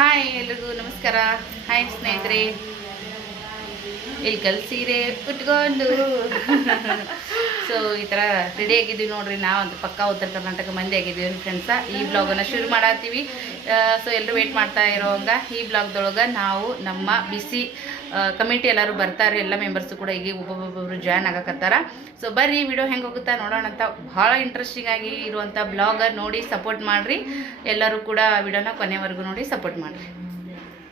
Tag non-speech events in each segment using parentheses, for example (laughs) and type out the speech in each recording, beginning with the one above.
Hi ಎಲ್ರಿಗೂ ನಮಸ್ಕಾರ. Hi ಸ್ನೇಹಿತರೆ. ಇಲ್ಲಿ ಸೀರೆ ಉಟ್ಕೊಂಡು. (laughs) ಸೊ ಈ ಥರ ರೆಡಿ ಆಗಿದ್ದೀವಿ ನೋಡ್ರಿ. ನಾವಂತೂ ಪಕ್ಕ ಉತ್ತರ ಕರ್ನಾಟಕ ಮಂದಿ ಆಗಿದ್ದೀವಿ ಫ್ರೆಂಡ್ಸ ಈ ಬ್ಲಾಗನ್ನು ಶುರು ಮಾಡತ್ತೀವಿ. ಸೊ ಎಲ್ಲರೂ ವೇಟ್ ಮಾಡ್ತಾ ಇರೋಂಗ ಈ ಬ್ಲಾಗ್ದೊಳಗೆ ನಾವು ನಮ್ಮ ಬಿಸಿ ಕಮಿಟಿ ಎಲ್ಲರೂ ಬರ್ತಾರೆ. ಎಲ್ಲ ಮೆಂಬರ್ಸು ಕೂಡ ಈಗ ಒಬ್ಬೊಬ್ಬೊಬ್ಬರು ಜಾಯ್ನ್ ಆಗಕತ್ತಾರ. ಸೊ ಬರ್ರಿ ವಿಡಿಯೋ ಹೆಂಗೆ ಹೋಗುತ್ತಾ ನೋಡೋಣ ಅಂತ ಭಾಳ ಇಂಟ್ರೆಸ್ಟಿಂಗ್ ಆಗಿ ಇರುವಂಥ ಬ್ಲಾಗ್ ನೋಡಿ ಸಪೋರ್ಟ್ ಮಾಡಿರಿ. ಎಲ್ಲರೂ ಕೂಡ ವಿಡಿಯೋನ ಕೊನೆವರೆಗೂ ನೋಡಿ ಸಪೋರ್ಟ್ ಮಾಡಿರಿ.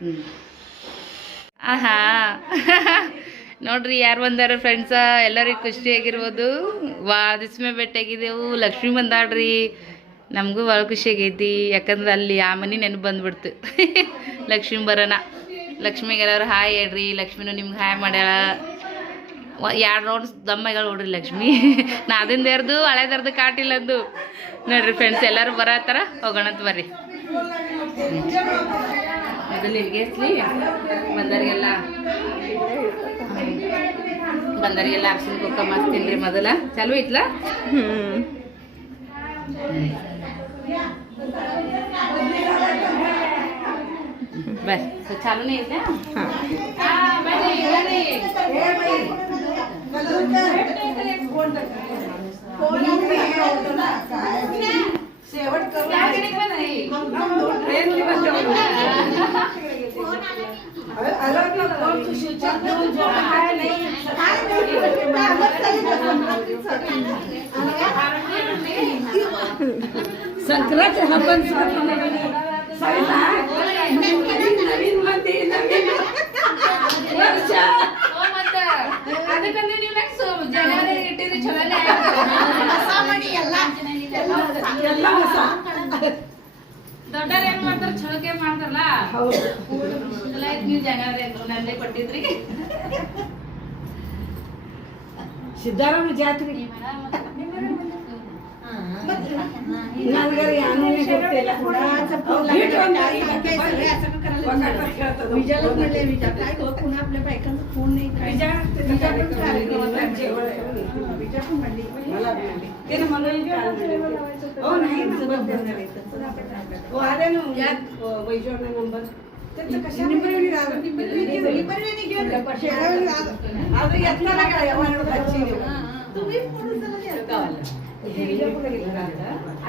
ಹ್ಞೂ ಆಹಾ. (laughs) ನೋಡ್ರಿ, ಯಾರು ಬಂದಾರ ಫ್ರೆಂಡ್ಸ ಎಲ್ಲರಿಗೂ ಖುಷಿಯಾಗಿರ್ಬೋದು ಭಾಳ ದಿಸ್ಮೆ ಭೇಟಿಯಾಗಿದ್ದೆವು ಲಕ್ಷ್ಮಿ ಬಂದಾಡ್ರಿ ನಮಗೂ ಭಾಳ ಖುಷಿ ಆಗೈತಿ. ಯಾಕಂದ್ರೆ ಅಲ್ಲಿ ಆ ಮನೆ ನೆನಪು ಬಂದ್ಬಿಡ್ತು. (laughs) ಲಕ್ಷ್ಮಿ ಬರೋಣ. ಲಕ್ಷ್ಮಿಗೆ ಹಾಯ್ ಹೇಳ್ರಿ. ಲಕ್ಷ್ಮಿನೂ ನಿಮ್ಗೆ ಹಾಯ್ ಮಾಡ್ಯಾಳ. ಎರಡು ರೌಂಡ್ಸ್ ದಮ್ಮಗಳು ನೋಡ್ರಿ ಲಕ್ಷ್ಮಿ. ನಾ ಅದರಿಂದ ಎರ್ದು ಹಳೆದರ್ದು ಕಾಟಿಲ್ಲದ್ದು ನೋಡ್ರಿ ಫ್ರೆಂಡ್ಸ್ ಎಲ್ಲರೂ ಬರತ್ತಾರ ಹೋಗೋಣಂತ ಬರ್ರಿ. ಮೊದಲು ಇಲ್ಲಿಗೆ ಎಸ್ಲಿ. ಬಂದರಿಗೆಲ್ಲ ಬಂದರಿಗೆಲ್ಲ ಅರ್ಶಿನ ಕುಕ್ಕ ಮಾಡ್ತೀನಿ ರೀ ಮೊದಲ ಚಾಲು ಐತ್ಲಾ ಬಸ್ ಸೊ ಚಾಲೂನೇ ಐತೆ ಆ, ಬರ್ರಿ ಬರ್ರಿ ಯಾವ ಕಡೆಗೆ ಬಂದ್ರಿ ಸಂಕ್ರಾಂತಿ ಹಬ್ಬ ನವೀನ್ ಮಂದಿ ನವೀನ್ ವರ್ಷ ಓ, ಮತ್ತ ಅದಕ್ಕಂದ್ರೆ ನೀವು ನೆಕ್ಸ್ಟ್ ಜನವರಿ ಇಟ್ಟಿದ್ರೆ ಚಲೋನೇ ಎಲ್ಲ ಹೊಸ ದೊಡ್ಡವ್ರು ಏನ್ ಮಾಡ್ತಾರ ಚಳಕೆ ಮಾಡ್ತಾರಲ್ಲ ನೀವು ಅಂದ್ರು ನಂದೇ ಕೊಟ್ಟಿದ್ರಿ. ಸಿದ್ದಾರಾಮ ಜಾತ್ರೆ. नवऱ्याला आणून त्याला विजयाला म्हणले विचार काय पुन्हा आपल्या बायकांचं फोन नाही विचार पण म्हणली हो नाही आले ना वैजवला नंबर तुम्ही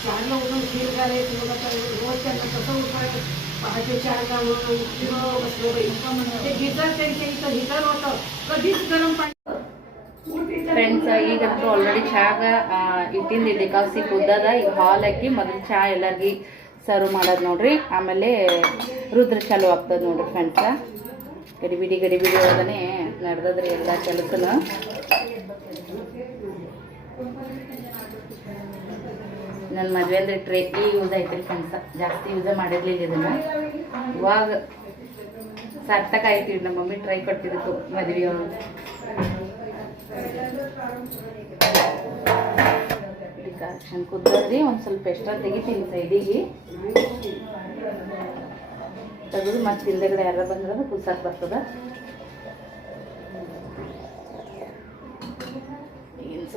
चारला उठून खीर घालायचं मग आता रोज त्यांना कसं उठायचं पहाटे चार घालून फिरव बसलं बाई ते गिझर त्यांच्या इथं हिटर होतं कधीच गरम पाणी ಫ್ರೆಂಡ್ಸ್ ಈಗಂತೂ ಆಲ್ರೆಡಿ ಚಾಗ ಇಟ್ಟಿಂದ ಡಿಕಾಸಿ ಕುದ್ದದ ಈಗ ಹಾಲ್ ಹಾಕಿ ಮೊದಲು ಚಹಾ ಎಲ್ಲರಿಗೆ ಸರ್ವ್ ಮಾಡೋದು ನೋಡ್ರಿ ಆಮೇಲೆ ರುದ್ರ ಚಾಲು ಆಗ್ತದೆ ನೋಡ್ರಿ ಫ್ರೆಂಡ್ಸ ಗಡಿಬಿಡಿ ಗಡಿಬಿಡಿ ಒಳಗನೆ ನಡೆದದ್ರಿ ಎಲ್ಲ ಕೆಲಸನ ನನ್ನ ಮದುವೆ ಅಂದ್ರೆ ಟ್ರೇ ಈ ಯೂಸ್ ಐತ್ರಿ ಫ್ರೆಂಡ್ಸ ಜಾಸ್ತಿ ಯೂಸ ಮಾಡಿರ್ಲಿಲ್ಲ ಇದನ್ನ. ಇವಾಗ ಸಾರ್ಥಕ ಆಯ್ತು ನಮ್ಮ ಮಮ್ಮಿ ಟ್ರೈ ಕೊಟ್ಟಿದ್ದು ಮದುವೆ ಒಳಗೆ ಡಿಕಾಕ್ಷನ್ ಕುದ್ದದ್ರಿ ಒಂದು ಸ್ವಲ್ಪ ಎಕ್ಸ್ಟ್ರಾ ತೆಗಿತೀನಿ ಸೈಡಿಗೆ ತೆಗೆದು ಮತ್ತೆ ಹಿಂದೆಗಡೆ ಯಾರ ಬಂದ್ರೆ ಕುಲ್ಸಾಕ್ ಬರ್ತದ. ಏನು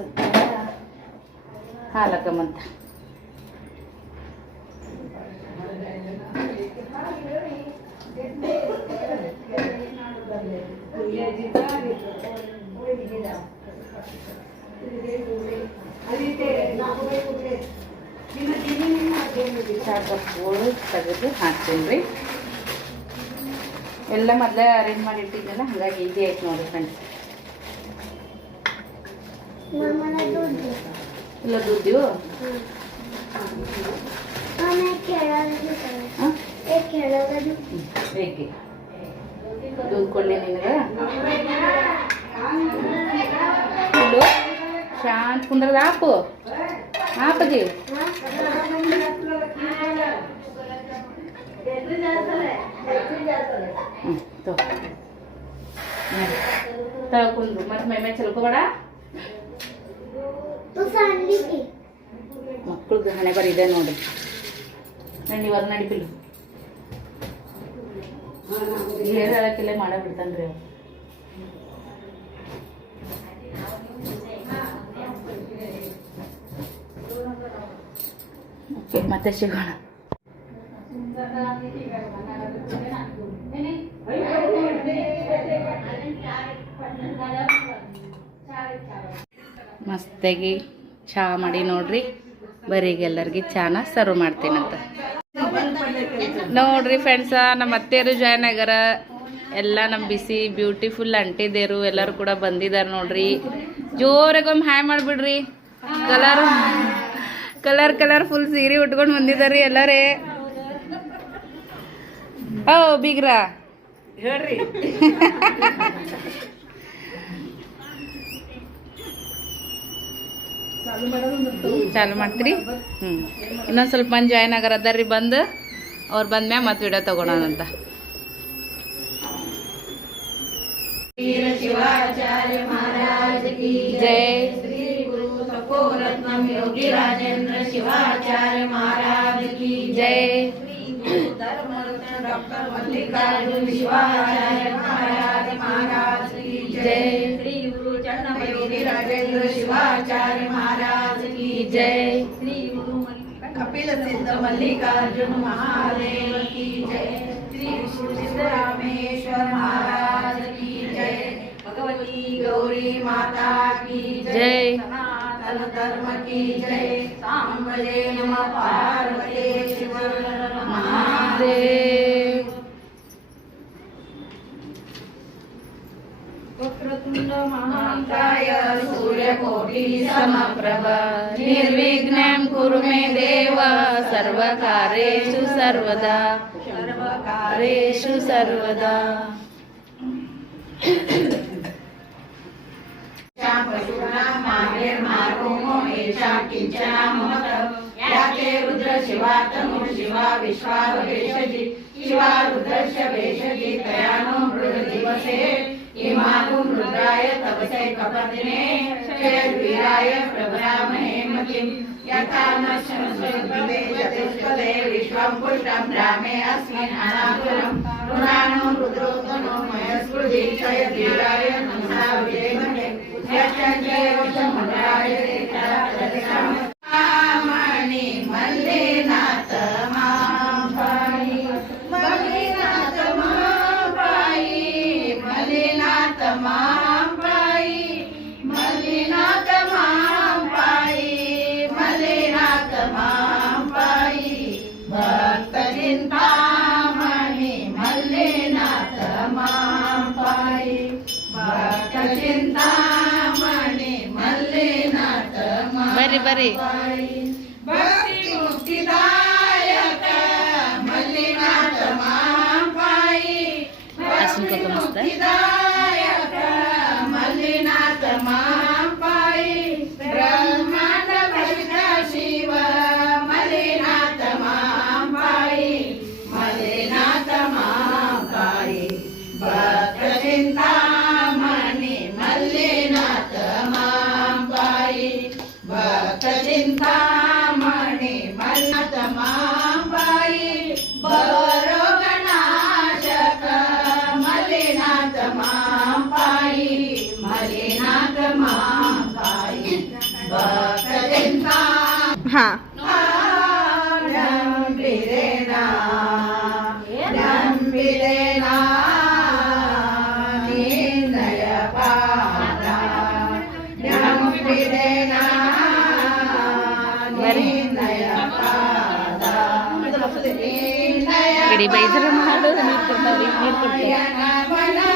ಚಾಕೋಳು ತೆಗೆದು ಹಾಕ್ತೀನಿ ರೀ. ಎಲ್ಲ ಮೊದಲೇ ಅರೇಂಜ್ ಮಾಡಿ ಇಟ್ಟಿದ್ದೆಲ್ಲ ಹಾಗಾಗಿ ಈಸಿ ಆಯ್ತು ನೋಡಿ ಫ್ರೆಂಡ್ಸ್. ಇಲ್ಲ ದುಡ್ಡು ಹಾಂ? ಹಲೋ ಕೊಡ್ಲಿ ನಿನಗೆ ಇಲ್ಲೋ, ಶಾಂತ ಕುಂದ್ರದ ಆಪು ಆಪದಿ ತಳ್ಕೊಂಡ್ರು ಮತ್ತೆ ಮೈ ಮೇಲೆ ಚಲ್ಕೋಬೇಡ. ಮಕ್ಕಳು ಹಣೆ ಬರೀ ಇದೆ ನೋಡಿ. ನಾನು ಇವಾಗ ನಡಿಪಿಲ್ಲ ಹೇಳಕ್ಕಿಲ್ಲ ಮಾಡೇ ಮತ್ತೆ ಸಿಗೋಣ. ಮಸ್ತಾಗಿ ಚಹಾ ಮಾಡಿ ನೋಡ್ರಿ. ಬರೀಗೆಲ್ಲರಿಗೆ ಚಹಾನ ಸರ್ವ್ ಮಾಡ್ತೀನಂತ. ನೋಡ್ರಿ ಫ್ರೆಂಡ್ಸ ನಮ್ಮ ಅತ್ತೆಯರು ಜಾಯ್ನ್ ಆಗ್ಯಾರ. ಎಲ್ಲ ನಮ್ಮ ಬಿಸಿ ಬ್ಯೂಟಿಫುಲ್ ಅಂಟಿದೇರು ಎಲ್ಲರೂ ಕೂಡ ಬಂದಿದ್ದಾರೆ ನೋಡ್ರಿ. ಜೋರಾಗೊಮ್ಮೆ ಹಾಯ್ ಮಾಡಿಬಿಡ್ರಿ. ಕಲರ್ ಕಲರ್ ಕಲರ್ ಫುಲ್ ಸೀರೆ ಉಟ್ಕೊಂಡು ಬಂದಿದ್ದಾರೆ ಎಲ್ಲರೇ. ಓ ಬೀಗ್ರ. ಹೇಳ್ರಿ. ಚಾಲು ಮಾಡ್ತೀರಿ? ಹ್ಞೂ ಇನ್ನೊಂದು ಸ್ವಲ್ಪ ಮಂದಿ ಜಾಯ್ನ್ ಆಗಾರ ಅದಾರ್ರಿ ಬಂದು. ಅವ್ರು ಬಂದ್ಮ್ಯಾಗ ಮತ್ತೆ ವಿಡಿಯೋ ತಗೊಳೋಣಂತ ಜೈ ಜೈ डॉक्टर मल्लिकार्जुन शिवाचार्य महाराज महाराज की जय श्री गुरु चन्नमयोगी राजेंद्र शिवाचार्य महाराज की जय श्री गुरु कपिल सिद्ध मल्लिकार्जुन महादेव की जय। श्री विष्णु सिद्धरामेश्वर महाराज की जय। भगवती गौरी माता की जय। सनातन धर्म की जय। सांबले नमः पार्वती शिव महादेव। वक्रतुंड महाकाय सूर्यकोटी समप्रभ निर्विघ्नं कुरु मे देव सर्वकारेषु सर्वदा। सर्वकारेषु सर्वदा। शिवा विश्वा शिवा रुद्रश्य वेषजी तया नो मृत दिवसे इमाकुं रुद्राय तपसै कपदिने क्षयवीराय प्रभरामहे मतिं। यथा न शंसुर्भवे विश्वं पुष्टं रामे अस्मिन् अनाकुलं पुराणो रुद्रो तनो मयस्पृति क्षयवीराय नमसा विदेमहे यक्षजयवशमुद्राय देशाम करे ನಿನ್ನಯ ಇಡೀ ಬೈದ್ರ ಮಾಡು ನೀರ್ ಕೊಡ್ತಾವ್ ರೀ, ನೀರ್ ಕೊಡ್ತಾವ್. ಪಾಯನ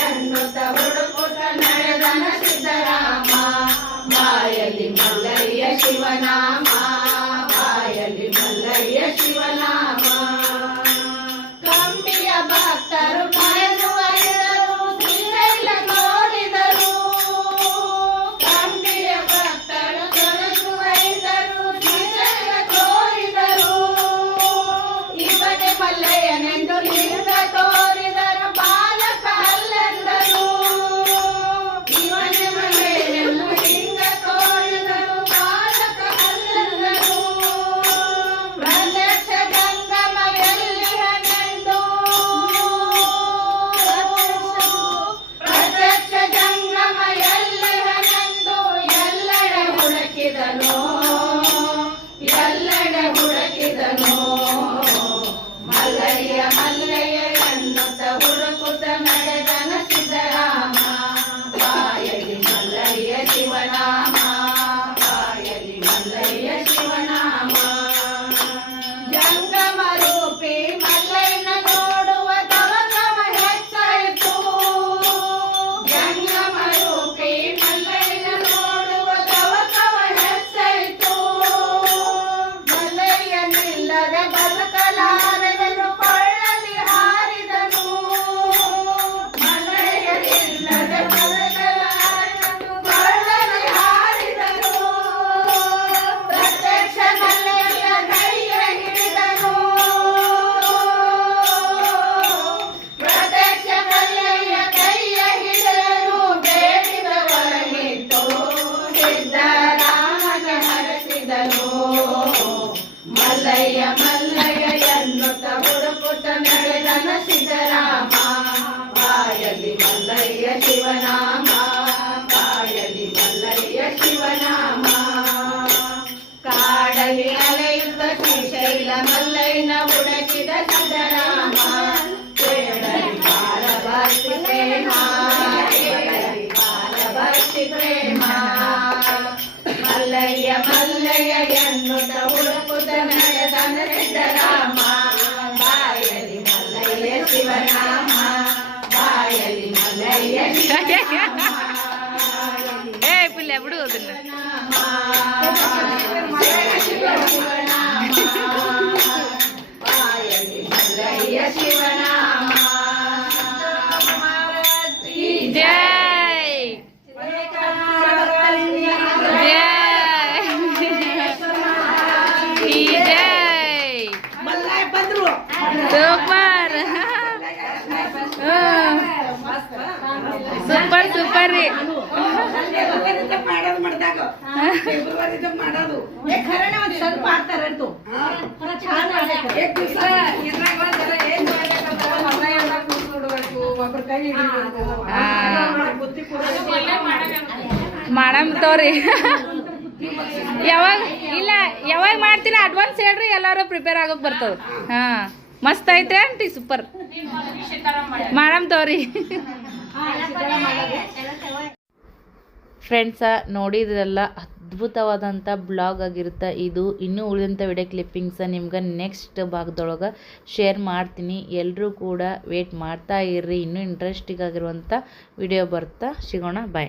ಎನ್ನುತ್ತ ಹುಡುಕುತ್ತ ನಡೆದನ ಸಿದ್ದರಾಮ ಬಾಯಲ್ಲಿ ಮಲ್ಲಯ್ಯ ಶಿವನಾಮ ಿನ ಮುಡಕಿದ ಸದರಾಮ ಬಾಲಭಕ್ತಿ ಪ್ರೇಮ ಬಾಲಭಕ್ತಿ ಪ್ರೇಮ ಮಲ್ಲಯ್ಯ ಮಲ್ಲಯ್ಯ ಎನ್ನುತ್ತ ಹುಡುಕುತ್ತ ನಡೆದನ ಸಿದ್ದರಾಮ ಬಾಯಲಿ ಮಲ್ಲಯ್ಯ ಶಿವರಾಮ ಬಾಯಲಿ ಮಲ್ಲಯ್ಯ ಶಿವರಾಮ ಏ ಪುಲ್ಯ ಬಿಡು ಅದನ್ನ ಫೆಬ್ರವರಿದಾಗ ಮಾಡೋದು. ಸ್ವಲ್ಪ ಹಾಕ್ತಾರೆ ಅದು. ಏಕ್ ದಿವ್ಸ ಇದ್ರಾಗ ಒಂದ್ ಜರ ಏನ್ ಮಾಡ್ಬೇಕಂದ್ರ ಮಲ್ಲಾಯ ಎಲ್ಲ ಕೂತ್ಬಿಡ್ಬೇಕು, ಒಬ್ರ ಕೈ ಹಿಡಿಬೇಕು. ಹಾ. ಬುತ್ತಿ ಕೊಡೋದು. ಮಾಡಮ್ ತೋರಿ. ಯಾವಾಗ ಇಲ್ಲ ಯಾವಾಗ ಮಾಡ್ತೀರಾ ಅಡ್ವಾನ್ಸ್ ಹೇಳ್ರಿ ಎಲ್ಲಾರು ಪ್ರಿಪೇರ್ ಆಗೋಕ್ ಬರ್ತದ. ಹಾ. ಮಸ್ತ್ ಐತ್ರಿ ಆಂಟಿ ಸೂಪರ್. ಮಾಡಮ್ ತೋರಿ. ಫ್ರೆಂಡ್ಸ ನೋಡಿದ್ರಲ್ಲ ಅದ್ಭುತವಾದಂಥ ಬ್ಲಾಗ್ ಆಗಿರುತ್ತೆ. ಇದು ಇನ್ನೂ ಉಳಿದಂಥ ವಿಡಿಯೋ ಕ್ಲಿಪ್ಪಿಂಗ್ಸ ನಿಮ್ಗೆ ನೆಕ್ಸ್ಟ್ ಭಾಗದೊಳಗೆ ಶೇರ್ ಮಾಡ್ತೀನಿ. ಎಲ್ಲರೂ ಕೂಡ ವೇಟ್ ಮಾಡ್ತಾ ಇರ್ರಿ. ಇನ್ನೂ ಇಂಟ್ರೆಸ್ಟಿಂಗ್ ಆಗಿರುವಂಥ ವಿಡಿಯೋ ಬರ್ತಾ ಸಿಗೋಣ. ಬಾಯ್